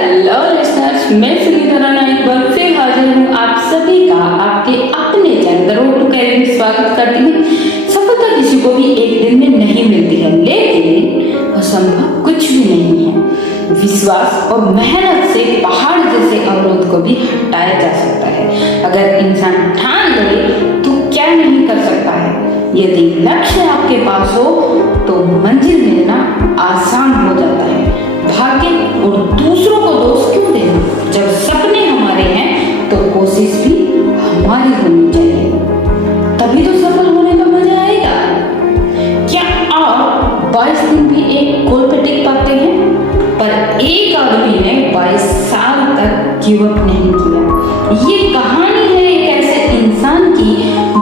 Hello listeners, मैं सुनीता राणा एक बार फिर हाजिर हूँ आप सभी का आपके अपने channel the road to career में स्वागत करती हूँ। सफलता किसी को भी एक दिन में नहीं मिलती है, लेकिन असंभव कुछ भी नहीं है। विश्वास और मेहनत से पहाड़ जैसे अवरोध को भी हटाया जा सकता है। अगर इंसान ठान ले तो क्या नहीं कर सकता है। यदि लक्ष्य आपके पास हो तो मंजिल मिलना आसान हो जाता है। भाग्य और दूसरों को दोष क्यों देना? जब सपने हमारे हैं तो कोशिश भी हमारी होनी चाहिए, तभी तो सफल होने का मजा आएगा। क्या आप 22 दिन भी एक गोल पे टिक पाते हैं? पर एक आदमी ने 22 साल तक गिव अप नहीं किया। ये कहानी है एक ऐसे इंसान की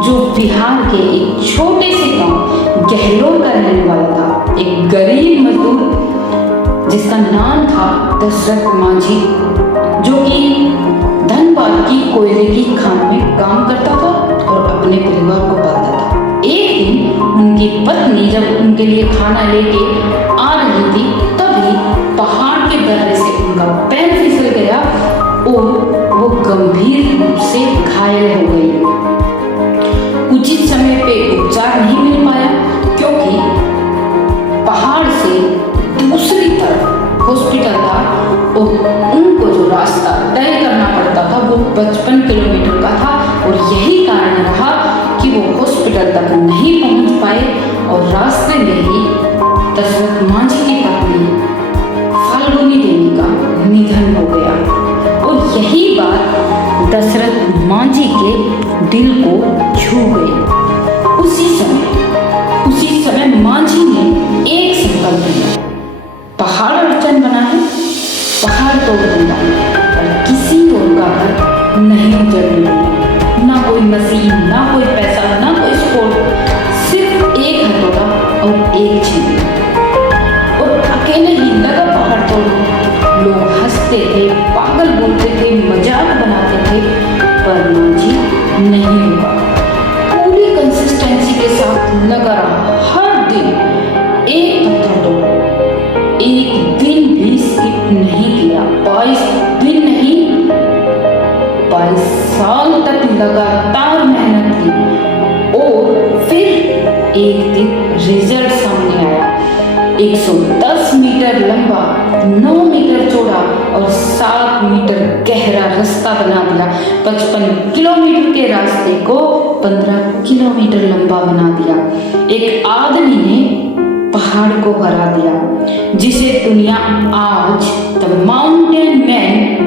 जो बिहार के एक छोटे से गांव गहलोर का रहने वाला था। एक गरीब मजदूर जिसका नाम था दशरथ मांझी, जो कि धनबाद की कोयले की खान में काम करता था और अपने परिवार को पालता था। एक दिन उनकी पत्नी जब उनके लिए खाना लेके आ रही थी, तभी पहाड़ के दर्रे से उनका पैर फिसल गया और वो गंभीर रूप से घायल हो गई। उचित समय पे उपचार नहीं मिल पाया, क्योंकि पहाड़ से दूसरी तरफ हॉस्पिटल था और उनको जो रास्ता तय करना पड़ता था वो 55 किलोमीटर का था। और यही कारण रहा कि वो हॉस्पिटल तक नहीं पहुंच पाए और रास्ते में ही दशरथ मांझी की पत्नी फाल्गुनी देवी का निधन हो गया। और यही बात दशरथ मांझी के दिल को छू गई। उसी समय मांझी ने एक संकल्प लिया, पहाड़ अड़चन बना है, पहाड़ तोड़ दूंगा, पर किसी और का घर नहीं उजड़ने दूंगा। ना कोई मशीन, ना कोई पैसा, ना कोई स्पोर्ट, सिर्फ एक हथौड़ा और एक छींटी, और अकेले ही लगा पहाड़ तोड़। लोग हंसते थे, पागल बोलते थे, मजाक बनाते थे, पर मांझी नहीं हुआ। पूरी कंसिस्टेंसी के साथ लगा रहा, हर दिन एक पत्थर तोड़ा, एक दिन भी स्किप नहीं किया। 22 दिन नहीं, 22 साल तक लगातार मेहनत की और फिर एक दिन रिजल्ट सामने आया। 110 मीटर लंबा, 9 मीटर चौड़ा और 7 मीटर गहरा रास्ता बना दिया। 55 किलोमीटर के रास्ते को 15 किलोमीटर लंबा बना दिया। एक आदमी ने पहाड़ को हरा दिया, जिसे दुनिया आज द माउंटेन मैन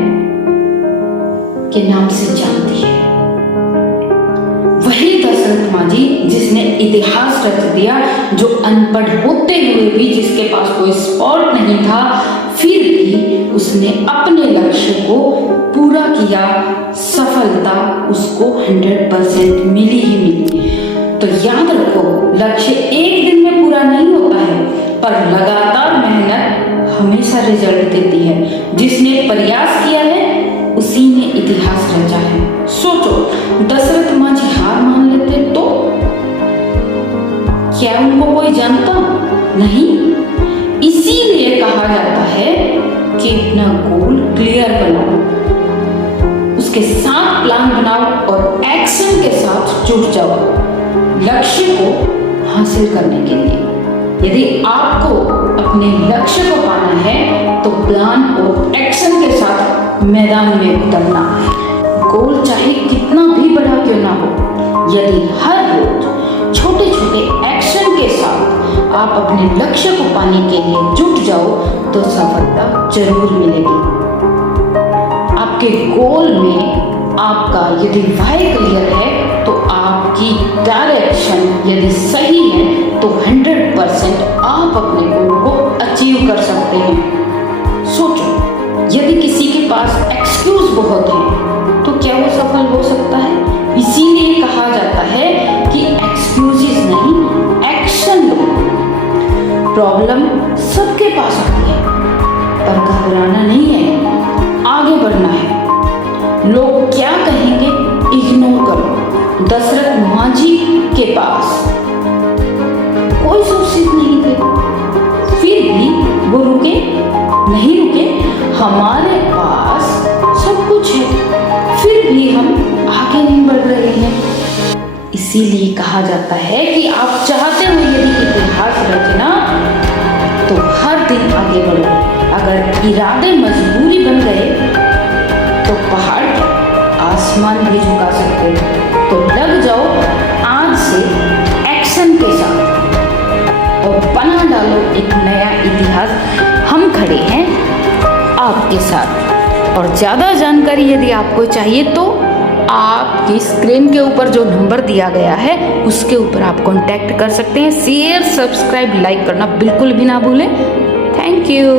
के नाम से जानती है। वही दशरथ मांझी जिसने इतिहास रच दिया, जो अनपढ़ होते हुए भी, जिसके पास कोई स्पॉट नहीं था, फिर भी उसने अपने लक्ष्य को पूरा किया। सफलता उसको 100% मिली ही मिली। तो याद रखो, लक्ष्य एक दिन में पूरा नहीं होता है, पर लगातार मेहनत हमेशा रिजल्ट देती है। जिसने प्रयास किया है उसी ने इतिहास रचा है। सोचो, दशरथ मांझी हार मान लेते तो क्या उनको कोई जानता? नहीं। इसीलिए कहा जाता है कि अपना गोल क्लियर बनाओ, उसके साथ प्लान बनाओ और एक्शन के साथ जुट जाओ लक्ष्य को हासिल करने के लिए। यदि आपको अपने लक्ष्य को पाना है तो प्लान और एक्शन के साथ मैदान में उतरना है। गोल चाहे कितना भी बड़ा क्यों ना हो, यदि हर रोज छोटे छोटे एक्शन के साथ आप अपने लक्ष्य को पाने के लिए जुट जाओ तो सफलता जरूर मिलेगी। आपके गोल में आपका यदि वाई क्लियर है तो आपकी डायरेक्शन यदि सही है तो 100% आप अपने गोल को अचीव कर सकते हैं। सोचो, यदि किसी के पास एक्सक्यूज बहुत है तो क्या वो सफल हो सकता है? इसीलिए कहा जाता है कि एक्सक्यूजेस नहीं, एक्शन लो। प्रॉब्लम सबके पास आती है, पर घबराना नहीं है, आगे बढ़ना है। लोग क्या कहेंगे इग्नोर करो। दशरथ मांझी के पास कोई सोर्सेज नहीं थे, फिर भी वो नहीं रुके। हमारे इसीलिए कहा जाता है कि आप चाहते हो यदि इतिहास रचना तो हर दिन आगे बढ़ो। अगर इरादे मजबूरी बन गए तो पहाड़ आसमान भी झुका सकते हो। तो लग जाओ आज से एक्शन के साथ और बना डालो एक नया इतिहास। हम खड़े हैं आपके साथ। और ज़्यादा जानकारी यदि आपको चाहिए तो आपकी स्क्रीन के ऊपर जो नंबर दिया गया है उसके ऊपर आप कांटेक्ट कर सकते हैं। शेयर, सब्सक्राइब, लाइक करना बिल्कुल भी ना भूलें। Thank you.